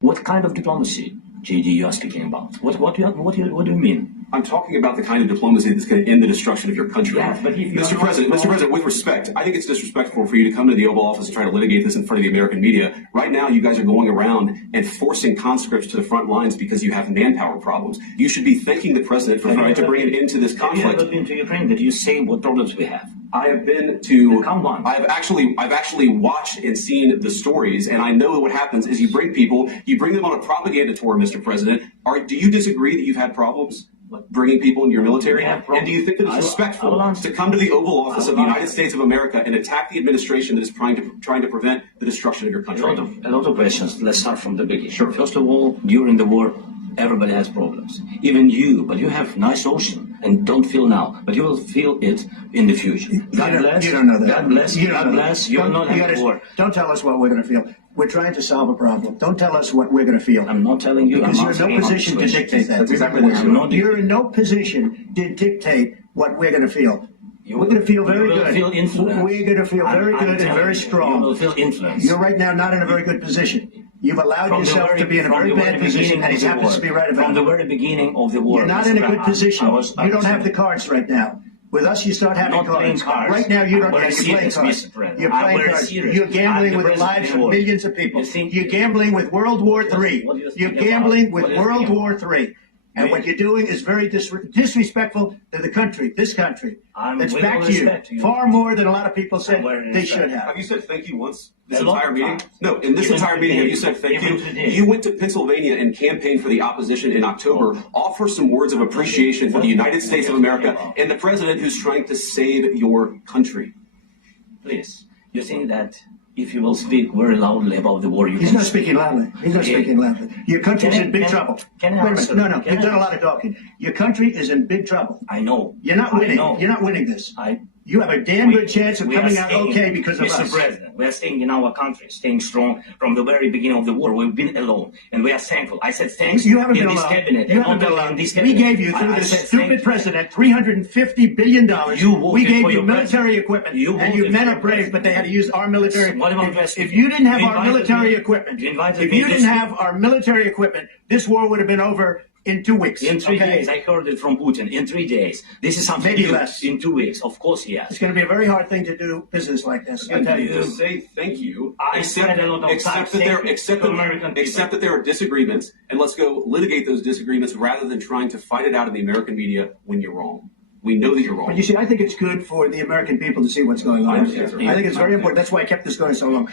What kind of diplomacy, JD, you are speaking about? What do you mean? I'm talking about the kind of diplomacy that's going to end the destruction of your country. Yeah, but Mr. President, with respect, I think it's disrespectful for you to come to the Oval Office and try to litigate this in front of the American media. Right now, you guys are going around and forcing conscripts to the front lines because you have manpower problems. You should be thanking the president for trying to bring an end to this conflict. Have you ever been to Ukraine? That you say what problems we have? I have been to. Come on. I've actually watched and seen the stories, and I know what happens is you bring people, you bring them on a propaganda tour, Mr. President. Do you disagree that you've had problems bringing people into your military? And do you think that it's respectful to come to the Oval Office of the United States of America and attack the administration that is trying to prevent the destruction of your country? A lot of questions. Let's start from the beginning. Sure. First of all, during the war, everybody has problems. Even you, but you have nice ocean and don't feel now, but you will feel it in the future. God bless. You don't know that. God bless. God bless. You will not have war. Don't tell us what we're going to feel. We're trying to solve a problem. Don't tell us what we're going to feel. I'm not telling you. Because you're in no position to dictate that. That's exactly what you're in no position to dictate what we're going to feel. We're going to feel very good. Feel influence. We're going to feel very good and very strong. You will feel influence. You're right now not in a very good position. You've allowed yourself to be in a very bad position, and it happens to be right about from the very beginning of the war. You're not in a good position. You don't have the cards right now. With us, you start having cards. Right now, you don't have to play cards. You're playing cards. You're gambling with the lives of millions of people. You're gambling with World War III. You're gambling with World War III. And what you're doing is very disrespectful to the country, this country. That's back to you. Far more than a lot of people said they should have. Have you said thank you once? This entire meeting? No, in this entire meeting, have you said thank you? You went to Pennsylvania and campaigned for the opposition in October. Offer some words of appreciation for the United States of America and the president who's trying to save your country. Please, you think that if you will speak very loudly about the war, He's not speaking loudly. He's not speaking loudly. Your country's in big trouble. Wait a minute. No, you've done a lot of talking. Your country is in big trouble. I know. You're not winning. You're not winning this. You have a damn good chance of coming out okay because of us. Mr. President, we are staying in our country, staying strong from the very beginning of the war. We've been alone, and we are thankful. I said thanks you haven't in been this alone. cabinet. You haven't been alone. We gave you, through this stupid president, $350 billion. We gave you military equipment, and you men are brave, but they had to use our military. If you didn't have our military equipment, this war would have been over in 2 weeks. In 3 days. I heard it from Putin. In 3 days. This is something maybe less. In 2 weeks. Of course, yes. It's going to be a very hard thing to do business like this. I tell you. To say thank you. Accept that there are disagreements, and let's go litigate those disagreements rather than trying to fight it out in the American media when you're wrong. We know that you're wrong. But you see, I think it's good for the American people to see what's going on. I think it's very important. That's why I kept this going so long.